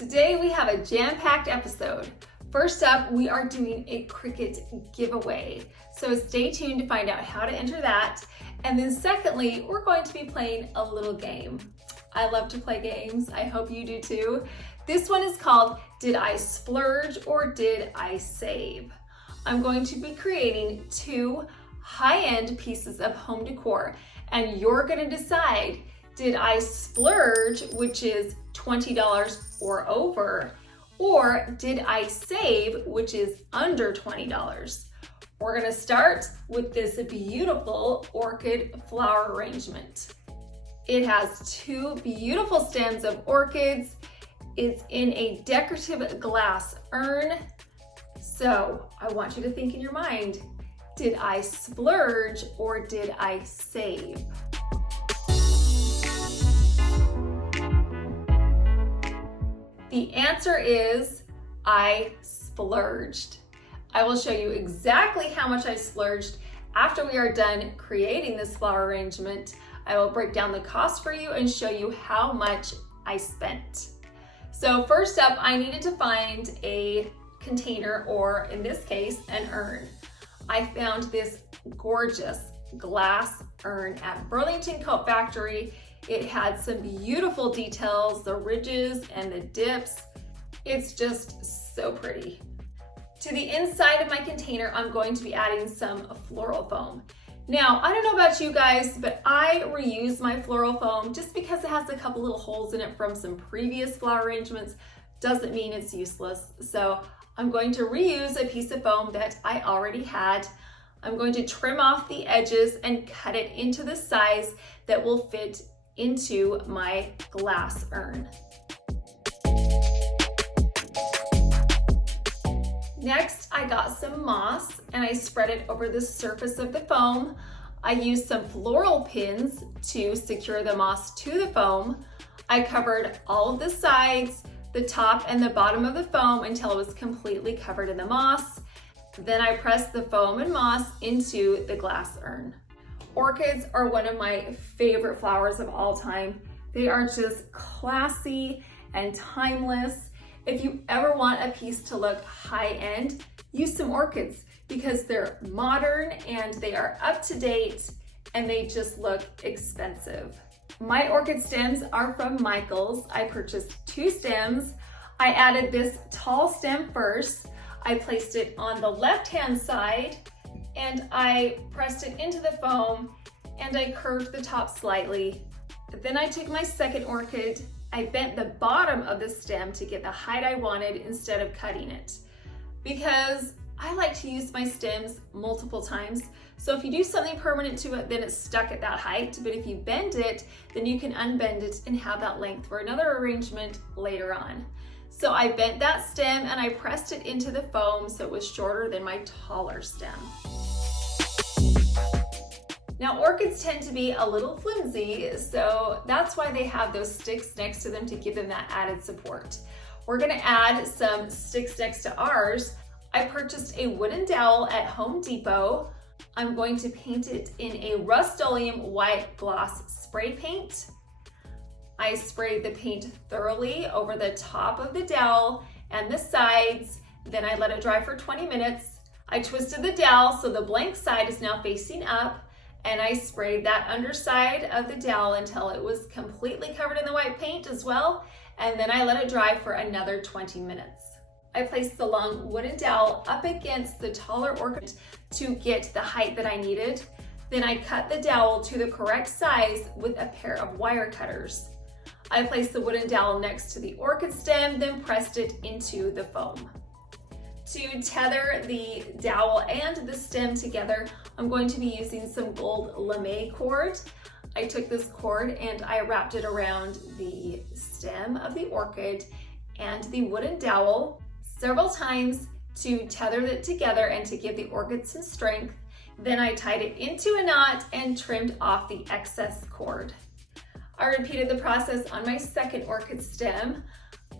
Today we have a jam-packed episode. First up, we are doing a Cricut giveaway. So stay tuned to find out how to enter that. And then secondly, we're going to be playing a little game. I love to play games. I hope you do too. This one is called Did I Splurge or Did I Save? I'm going to be creating two high-end pieces of home decor, and you're going to decide, did I splurge, which is $20 or over, or did I save, which is under $20? We're going to start with this beautiful orchid flower arrangement. It has two beautiful stems of orchids. It's in a decorative glass urn. So I want you to think in your mind, did I splurge or did I save? The answer is I splurged. I will show you exactly how much I splurged after we are done creating this flower arrangement. I will break down the cost for you and show you how much I spent. So first up, I needed to find a container, or in this case, an urn. I found this gorgeous glass urn at Burlington Coat Factory. It had some beautiful details, the ridges and the dips. It's just so pretty. To the inside of my container, I'm going to be adding some floral foam. Now, I don't know about you guys, but I reuse my floral foam just because it has a couple little holes in it from some previous flower arrangements. Doesn't mean it's useless. So I'm going to reuse a piece of foam that I already had. I'm going to trim off the edges and cut it into the size that will fit into my glass urn. Next, I got some moss and I spread it over the surface of the foam. I used some floral pins to secure the moss to the foam. I covered all of the sides, the top and the bottom of the foam until it was completely covered in the moss. Then I pressed the foam and moss into the glass urn. Orchids are one of my favorite flowers of all time. They are just classy and timeless. If you ever want a piece to look high-end, use some orchids because they're modern and they are up to date and they just look expensive. My orchid stems are from Michael's. I purchased two stems. I added this tall stem first. I placed it on the left-hand side and I pressed it into the foam and I curved the top slightly. Then I took my second orchid. I bent the bottom of the stem to get the height I wanted instead of cutting it, because I like to use my stems multiple times. So if you do something permanent to it, then it's stuck at that height. But if you bend it, then you can unbend it and have that length for another arrangement later on. So I bent that stem and I pressed it into the foam so it was shorter than my taller stem. Now, orchids tend to be a little flimsy, so that's why they have those sticks next to them to give them that added support. We're gonna add some sticks next to ours. I purchased a wooden dowel at Home Depot. I'm going to paint it in a Rustoleum white gloss spray paint. I sprayed the paint thoroughly over the top of the dowel and the sides. Then I let it dry for 20 minutes. I twisted the dowel so the blank side is now facing up, and I sprayed that underside of the dowel until it was completely covered in the white paint as well, and then I let it dry for another 20 minutes. I placed the long wooden dowel up against the taller orchid to get the height that I needed. Then I cut the dowel to the correct size with a pair of wire cutters. I placed the wooden dowel next to the orchid stem, then pressed it into the foam. To tether the dowel and the stem together, I'm going to be using some gold lame cord. I took this cord and I wrapped it around the stem of the orchid and the wooden dowel several times to tether it together and to give the orchid some strength. Then I tied it into a knot and trimmed off the excess cord. I repeated the process on my second orchid stem.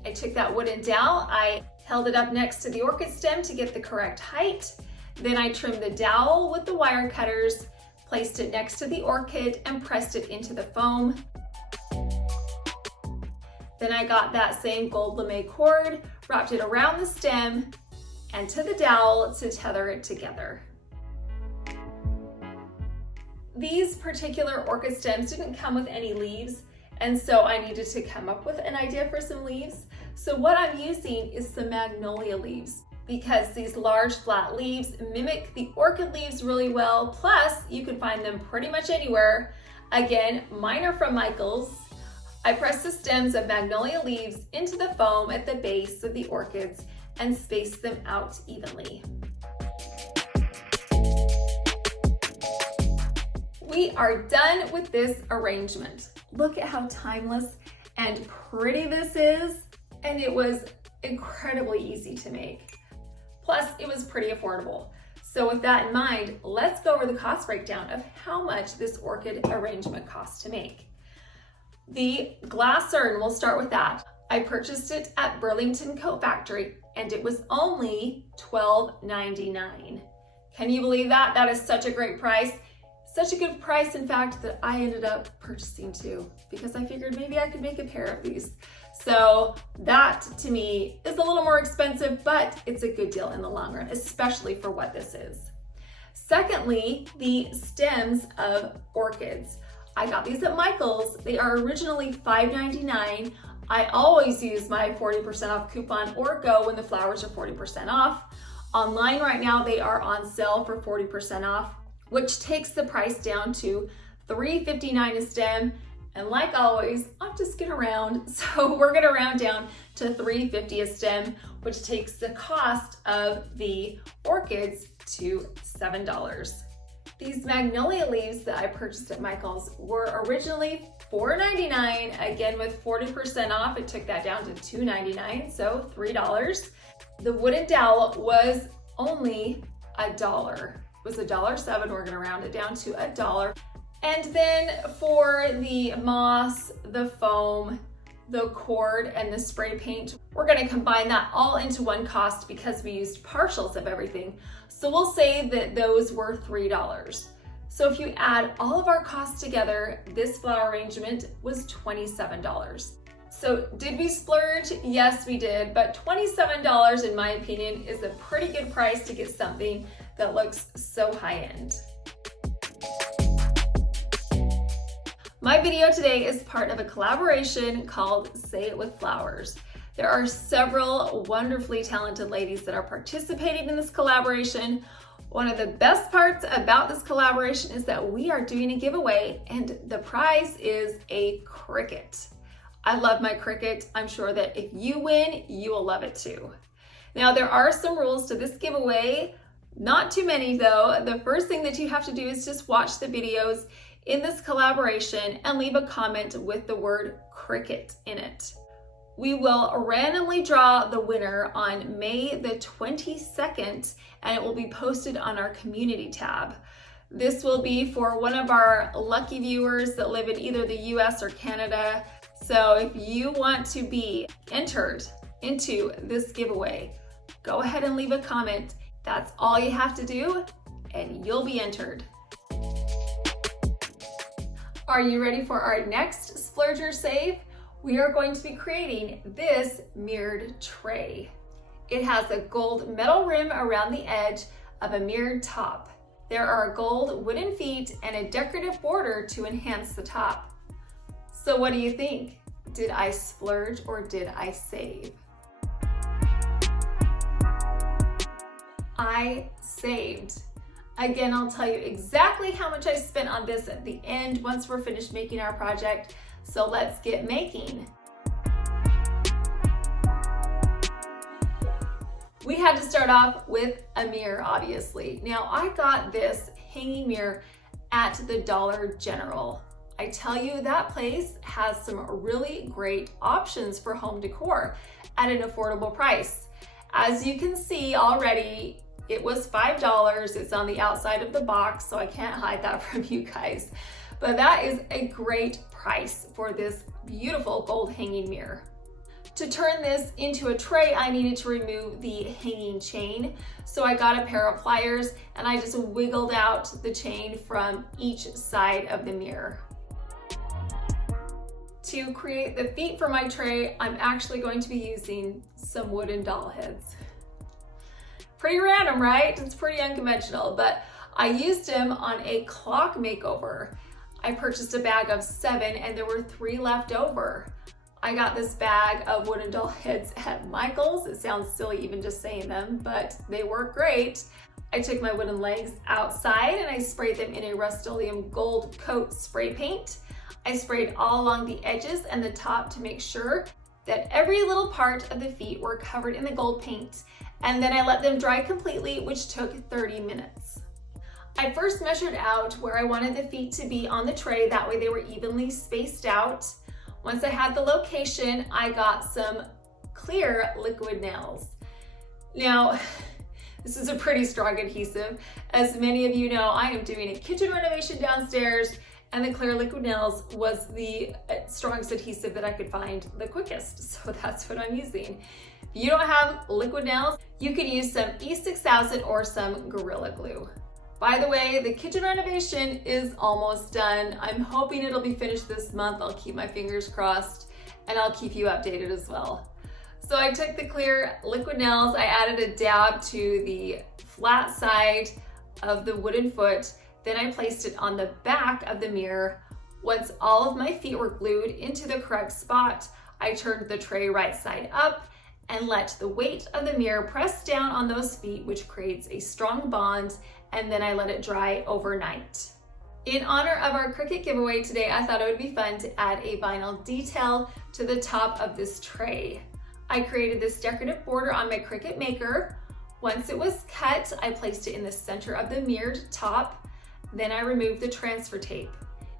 I took that wooden dowel, I held it up next to the orchid stem to get the correct height. Then I trimmed the dowel with the wire cutters, placed it next to the orchid and pressed it into the foam. Then I got that same gold lame cord, wrapped it around the stem and to the dowel to tether it together. These particular orchid stems didn't come with any leaves, and so I needed to come up with an idea for some leaves. So what I'm using is some Magnolia leaves, because these large flat leaves mimic the orchid leaves really well. Plus, you can find them pretty much anywhere. Again, mine are from Michael's. I pressed the stems of Magnolia leaves into the foam at the base of the orchids and spaced them out evenly. We are done with this arrangement. Look at how timeless and pretty this is, and it was incredibly easy to make. Plus, it was pretty affordable. So with that in mind, let's go over the cost breakdown of how much this orchid arrangement costs to make. The glass urn, we'll start with that. I purchased it at Burlington Coat Factory, and it was only $12.99. Can you believe that? That is such a great price. Such a good price, in fact, that I ended up purchasing two because I figured maybe I could make a pair of these. So that to me is a little more expensive, but it's a good deal in the long run, especially for what this is. Secondly, the stems of orchids. I got these at Michael's. They are originally $5.99. I always use my 40% off coupon or go when the flowers are 40% off. Online right now, they are on sale for 40% off, which takes the price down to $3.59 a stem. And like always, I'm just gonna round. So we're gonna round down to $3.50 a stem, which takes the cost of the orchids to $7. These Magnolia leaves that I purchased at Michael's were originally $4.99. Again, with 40% off, it took that down to $2.99, so $3. The wooden dowel was only $1. It was $1.07. We're gonna round it down to $1. And then for the moss, the foam, the cord, and the spray paint, we're gonna combine that all into one cost because we used partials of everything. So we'll say that those were $3. So if you add all of our costs together, this flower arrangement was $27. So did we splurge? Yes, we did, but $27, in my opinion, is a pretty good price to get something that looks so high-end. My video today is part of a collaboration called Say It With Flowers. There are several wonderfully talented ladies that are participating in this collaboration. One of the best parts about this collaboration is that we are doing a giveaway, and the prize is a Cricut. I love my Cricut. I'm sure that if you win, you will love it too. Now, there are some rules to this giveaway. Not too many though. The first thing that you have to do is just watch the videos in this collaboration and leave a comment with the word Cricut in it. We will randomly draw the winner on May the 22nd, and it will be posted on our community tab. This will be for one of our lucky viewers that live in either the US or Canada. So if you want to be entered into this giveaway, go ahead and leave a comment. That's all you have to do, and you'll be entered. Are you ready for our next splurge or save? We are going to be creating this mirrored tray. It has a gold metal rim around the edge of a mirrored top. There are gold wooden feet and a decorative border to enhance the top. So what do you think? Did I splurge or did I save? I saved. Again, I'll tell you exactly how much I spent on this at the end once we're finished making our project. So let's get making. We had to start off with a mirror, obviously. Now, I got this hanging mirror at the Dollar General. I tell you, that place has some really great options for home decor at an affordable price. As you can see already, it was $5. It's on the outside of the box, so I can't hide that from you guys. But that is a great price for this beautiful gold hanging mirror. To turn this into a tray, I needed to remove the hanging chain. So I got a pair of pliers and I just wiggled out the chain from each side of the mirror. To create the feet for my tray, I'm actually going to be using some wooden doll heads. Pretty random, right? It's pretty unconventional, but I used them on a clock makeover. I purchased a bag of 7 and there were 3 left over. I got this bag of wooden doll heads at Michael's. It sounds silly even just saying them, but they work great. I took my wooden legs outside and I sprayed them in a Rustoleum gold coat spray paint. I sprayed all along the edges and the top to make sure that every little part of the feet were covered in the gold paint. And then I let them dry completely, which took 30 minutes. I first measured out where I wanted the feet to be on the tray, that way they were evenly spaced out. Once I had the location, I got some clear liquid nails. Now, this is a pretty strong adhesive. As many of you know, I am doing a kitchen renovation downstairs, and the clear liquid nails was the strongest adhesive that I could find the quickest, so that's what I'm using. If you don't have liquid nails, you can use some E6000 or some Gorilla Glue. By the way, the kitchen renovation is almost done. I'm hoping it'll be finished this month. I'll keep my fingers crossed and I'll keep you updated as well. So I took the clear liquid nails, I added a dab to the flat side of the wooden foot, then I placed it on the back of the mirror. Once all of my feet were glued into the correct spot, I turned the tray right side up and let the weight of the mirror press down on those feet, which creates a strong bond, and then I let it dry overnight. In honor of our Cricut giveaway today, I thought it would be fun to add a vinyl detail to the top of this tray. I created this decorative border on my Cricut Maker. Once it was cut, I placed it in the center of the mirrored top. Then I removed the transfer tape.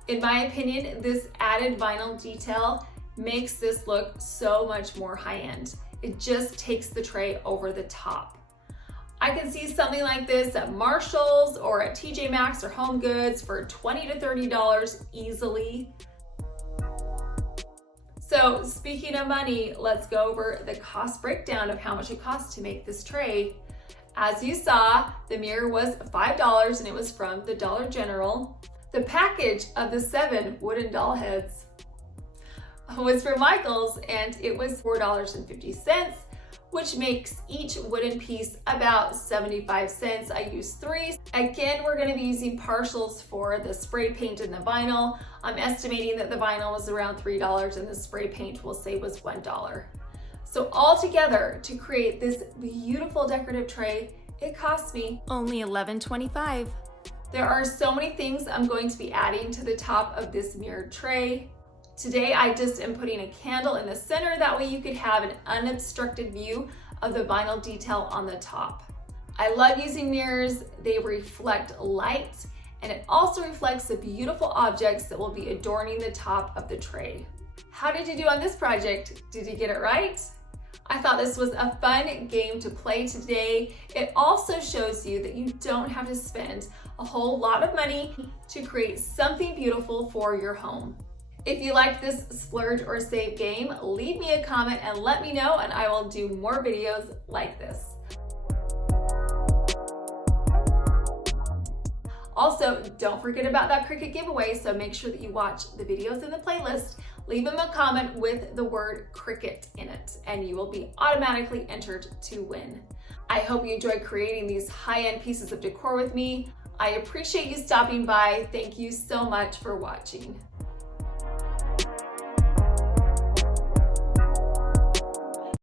In my opinion, this added vinyl detail makes this look so much more high-end. It just takes the tray over the top. I can see something like this at Marshall's or at TJ Maxx or Home Goods for $20 to $30 easily. So speaking of money, let's go over the cost breakdown of how much it costs to make this tray. As you saw, the mirror was $5 and it was from the Dollar General. The package of the 7 wooden doll heads was from Michael's and it was $4.50, which makes each wooden piece about 75 cents. I used 3. Again, we're gonna be using partials for the spray paint and the vinyl. I'm estimating that the vinyl was around $3 and the spray paint we'll say was $1. So altogether, to create this beautiful decorative tray, it cost me only $11.25. There are so many things I'm going to be adding to the top of this mirrored tray. Today, I just am putting a candle in the center, that way you could have an unobstructed view of the vinyl detail on the top. I love using mirrors. They reflect light, and it also reflects the beautiful objects that will be adorning the top of the tray. How did you do on this project? Did you get it right? I thought this was a fun game to play today. It also shows you that you don't have to spend a whole lot of money to create something beautiful for your home. If you like this splurge or save game, leave me a comment and let me know, and I will do more videos like this. Also, don't forget about that Cricut giveaway, so make sure that you watch the videos in the playlist. Leave them a comment with the word Cricut in it, and you will be automatically entered to win. I hope you enjoyed creating these high-end pieces of decor with me. I appreciate you stopping by. Thank you so much for watching.